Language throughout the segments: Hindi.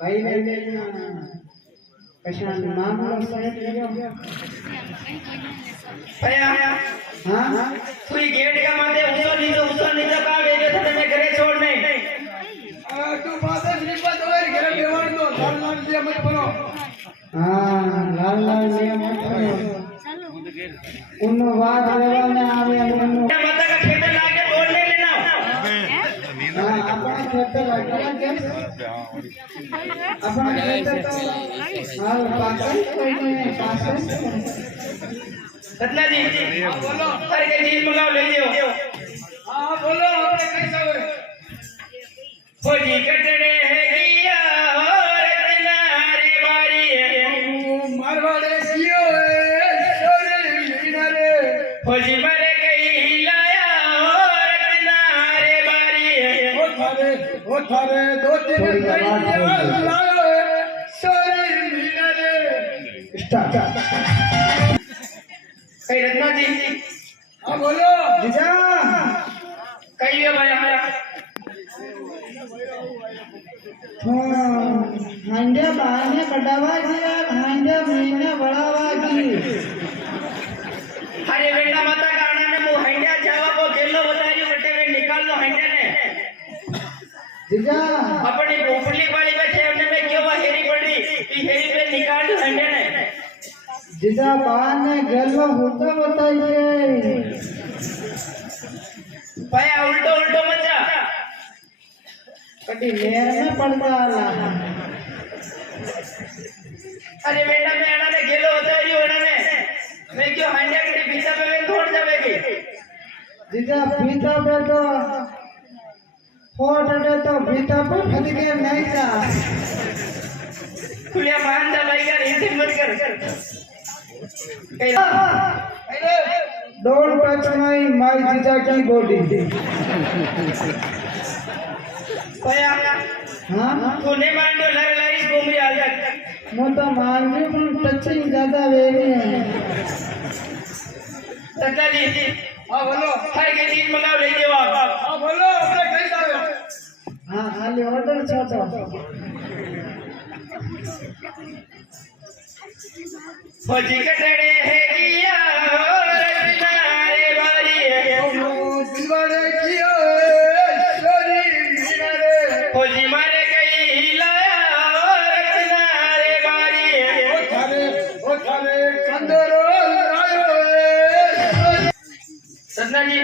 कई नहीं कशान मामलो सेट लियो भैया हां तू ये गेट का माथे ऊंचा नीचे का वेगे तो मैं घरे छोड़ नहीं तू बात श्रीपत और घरे बेवाड़ दो लाल लाल दिया मत बोलो हां लाल लाल दिया मत बोलो उन्नो बात लेवाने आवे उन्नो माता का खेत लाके बोल ले लेना हां अपना खेत लाके अपना खेत तो हां पाकल कोई नहीं पास सतना जी बोलो अरे के चीज मंगाओ ले लियो हां बोलो आपने कैसा हुए हो जी कटड़े है किया और किनारे बारी है मारवाड़े कियो सोरे लीना रे हो जी मरे गई लाया और किनारे बारी है वो थारे दो तीन लायो सोरे लीना रे स्टार्ट कई रत्ना जी हां बोलो जीजा कई है भैया हांड्या बहाने कटावा किया हांड्या महीने बढ़ावा की अरे बेटा माता का आना ने मुंह हंडिया जावा को गेलो बताइयो बेटे में निकाल लो हंडिया ने जीजा अपनी भोपली वाली में छेड़ने में क्यों हेरी पड़ी कि हेरी पे निकाल दो हंडिया ने जीजा बहाने गेलो होता बताइए भैया उल्टो उल्टो मचा कटी लेर में पड़ जाला अरे बेटा मैं आना ने गेलो बताइयो आना ने मैं क्यों हंडिया के पीछे पे मैं छोड़ जावेगी जीजा पीता पे तो फोट दे तो पीता पे फट के नहीं जा खुलिया मान जा भाई यार हिंदी मत कर डोंट टच माय जीजा की बॉडी भैया हाँ तूने मान लो लर लरी घूम रही हाल तक मैं तो मान रही हूँ टचिंग ज्यादा वेरी है सत्ता जी हां बोलो हर के चीज मंगाओ ले जाओ आप हां बोलो आपने कैसा हुए हाँ खाली ऑर्डर छोड़ो फौजी कटड़े है किया और किनारे बारी है दिलवाड़े कियो सोरे लीना रे फौजी मारे गई लाया और किनारे बारी है वो थारे कंदरो लायो सतना जी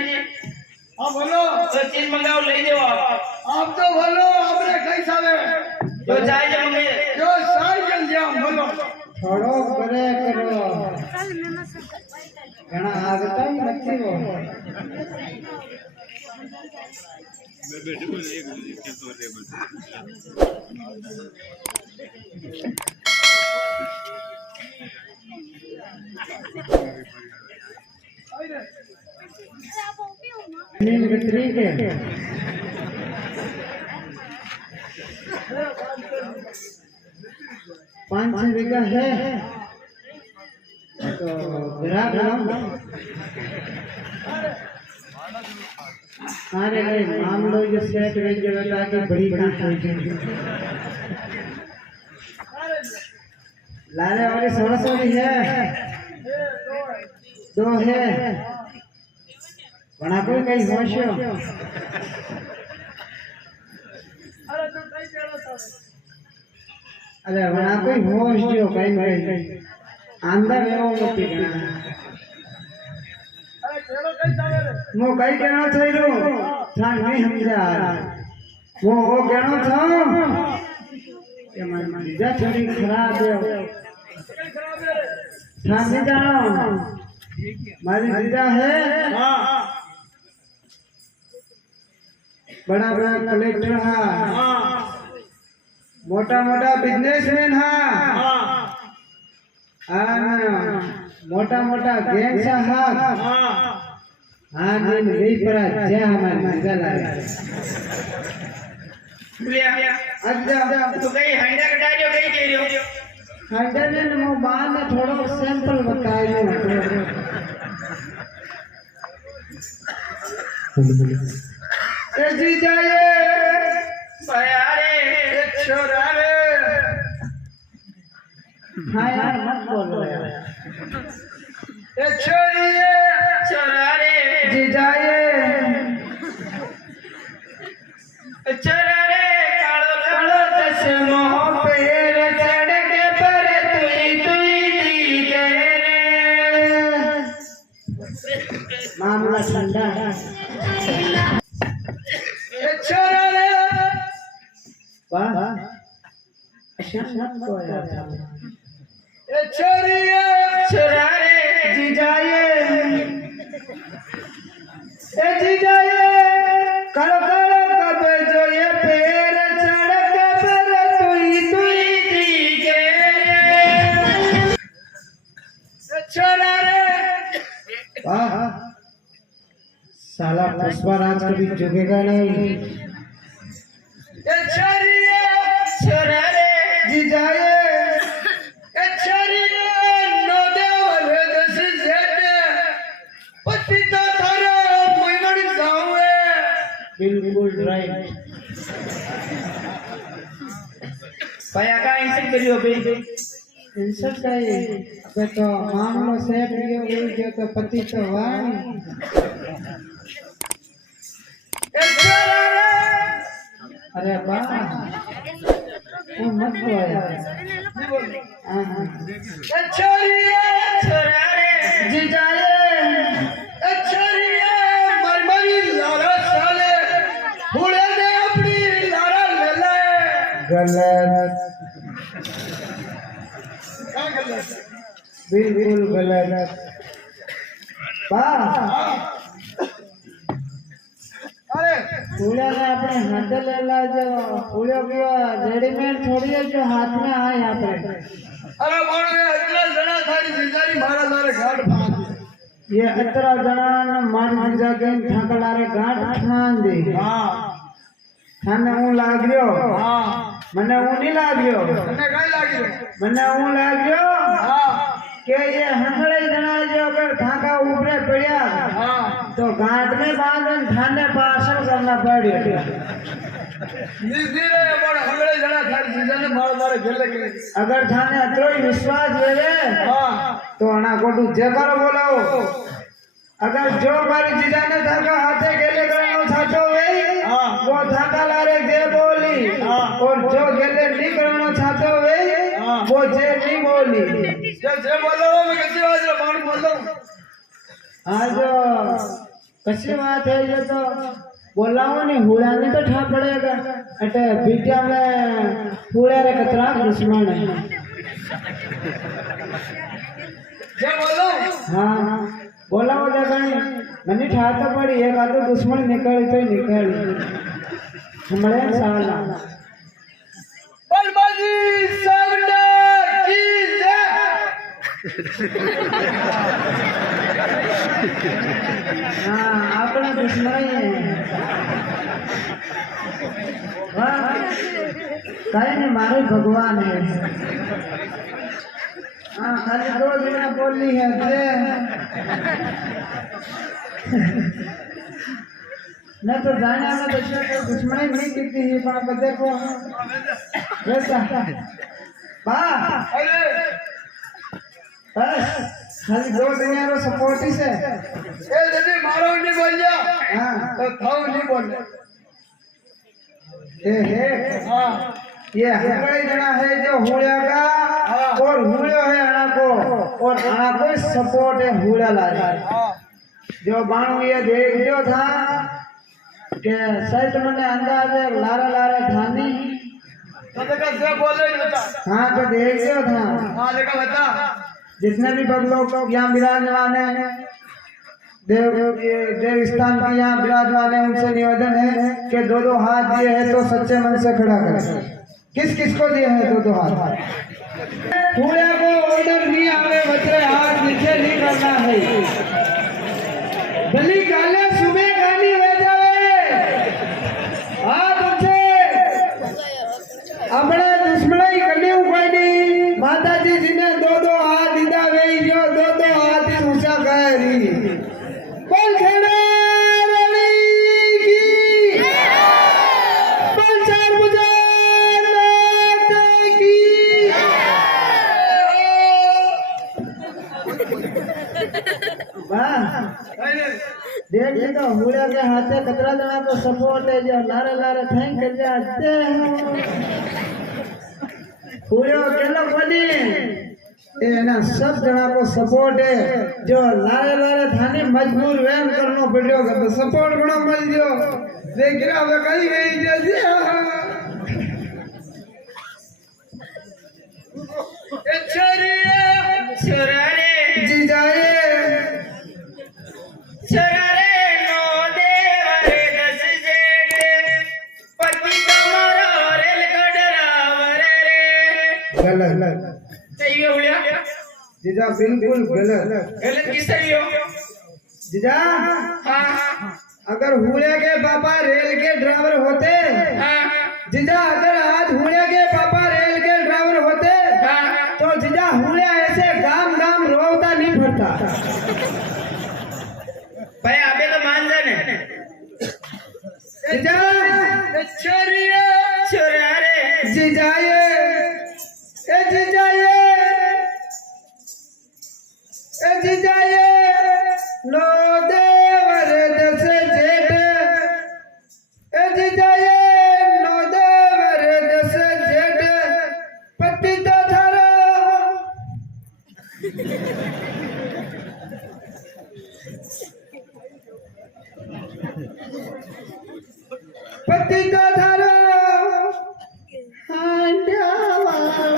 हां बोलो तो चीज मंगाओ ले जाओ आप तो बोलो आपने कैसा हुए जो चाहे जो मंगे जो साइकिल दिया बोलो थोड़ो करे करो घना આગતા જ નથી वो नील गत्री के 5 बीघा है तो ग्राहक नाम अरे नहीं मामलो जो सेट में जगह ताकि बड़ी बात हो जाए लाने वाली सरस्वती है दो है बना कोई कहीं होश हो अरे बना कोई होश जो कहीं कहीं अंदर में वो मत कहना मो कई कहना चाहिए था नहीं समझा वो कहना था कि मन जीजा थोड़ी खराब है था नहीं जानो मारी जीजा है बड़ा बड़ा कलेक्टर है मोटा मोटा बिजनेसमैन है मोटा मोटा गैंग साहब हाँ दिन वही पर क्या हमारे मजा लाया अच्छा तो कहीं हंडा कटारियो कहीं कह रही हो हंडा ने वो बाल में थोड़ा सैंपल बताया जी जाए यार हाँ यार मत बोलो यार ए छोरी छोरा रे जीजाए छोरा रे कालो कालो चश्मो पैर चढ़ के पर तुई तुई दी के रे मामला ठंडा है ए छोरा रे वाह अच्छा मत को यार ए छोरी छोरा रे जीजाए ए जीजाए करो करो कबे जो ये पैर चढ़ के पर तुई तुई दी के रे ए छोरा रे वाह साला पुष्पराज कभी झुकेगा नहीं ए छोरी छोरा रे जीजाए ए छोरी नो देव रे दस जेट पति तो थारो मुइमण जावे बिल्कुल राइट भैया का इंसिट करियो बे इंसर्ट का ये अबे तो मामलो सेट हो गया तो पति तो हुआ नहीं। ए छोरा रे अरे वाह वो मत को यार हाँ हाँ ए छोरी छोरा रे जीजाए ए छोरी मरमरी लारा साले हुड़े ने अपनी लारा ले ले गलत क्या गलत बिल्कुल गलत वाह अरे फूलिया ने अपने हाथ ले ला जो फूलियों की रेडीमेड थोड़ी है जो हाथ में आए यहाँ पे अरे मानो ये इतना जना थारी जिंदगी मारा लारे घाट फांद ये अतरा जना न मान जगह ठाकलारे गांठ ठान दे हां थाने હું લાગ્યો हां મને હું નહીં લાગ્યો તને કઈ લાગ્યું મને હું લાગ્યો हां કે ये હંગળે જણા જો અગર ઠાકા ઉપરે પડ્યા हां तो गांठ में बांधन थाने पासन करना पड़े धीरे बड़ हगड़े जना थारी जिंदगी मारा लारे गेले के अगर थाने अतरो ही विश्वास वेवे हां तो अना कोटू जे करो बोलाओ अगर जो मारी जीजा ने थाका हाथे गेले करनो छातो वे हां वो थाका लारे जे बोली हाँ। और जो गेले नहीं करनो छातो वे हाँ। वो जे नहीं बोली जे बोलो मैं कैसी बात रे मानो बोलो आज कसी बात है ये तो बोलाओ नहीं हुड़ा नहीं तो ठा पड़ेगा अटे बिटिया में हुड़ा रे कतरा दुश्मन है जे बोलो हाँ बोलाओ जगह मनी ठा तो पड़ी एक आधो दुश्मन निकल तो निकल हमारे साला बलबाजी सामने की जय हाँ अपना दुश्मन ही है वाह कहीं नहीं मारे भगवान है हाँ खाली दो जना बोली है न तो जाने में तो दुश्मनी नहीं दिखती है पर अब देखो वैसा वाह अरे बस खाली दो दुनिया रो सपोर्ट ही से ए यदि मारो नहीं बोल जा हाँ तो थाऊ नहीं बोल हे हां ये हंगड़ी जना है जो हुड़ा का और हुड़ो है अना को और अना को सपोर्ट है हुड़ा लाए हां जो बाणु ये देख जो था के सच मैंने अंदाज है लारे लारे धानी तो देखा से बोले नहीं बता हाँ तो देख जो था हां देखा बता जितने भी लोग यहाँ विराजमान है देव स्थान के यहाँ विराजमान है उनसे निवेदन है कि दो दो हाथ दिए हैं तो सच्चे मन से खड़ा करें किस किस को दिए हैं दो दो हाथ पूरे को ऑर्डर नहीं आवे बच्चे हाथ नीचे नहीं करना है भली काले सुबह गाली हो जावे हाँ बच्चे अपने दुश्मन ही करने कोई नहीं माता जी जिन्हें दो दो हाथ दीदा वे जो दो दो हाथ ही ऊंचा करी बोल खेड़ा रवि की बोल चार बुझार नाथ की हुड़िया के हाथे कतरा जना को सपोर्ट है जो लारे लारे थैंक कर जाते हैं हुड़ियो केलो कोनी एना सब जना को सपोर्ट है जो लारे लारे थाने मजबूर वेम करनो पड़ियो के तो सपोर्ट घणो मिल गयो देखरा वे कई गई जैसे छोरा रे जीजाए छोरा रे नो देवरे दस जेठ पति कमरो रेल गडरावरे रे गलत सही हो गया जीजा बिल्कुल गलत गलत किस सही हो जीजा हाँ अगर हुड़िया के पापा रेल के ड्राइवर होते हाँ जीजा अगर आज हुड़िया के पापा रेल के ड्राइवर होते हाँ तो जीजा हुड़िया ऐसे गाम गाम रोवता नहीं फिरता भाई अबे तो मान जाने जीजा छोरा रे जीजाए ए जीजाए ए जीजाए लो देवर दस जेठ ए जीजाए लो देवर दस जेठ पति तो थारो पति तो थारो हांड्या वालो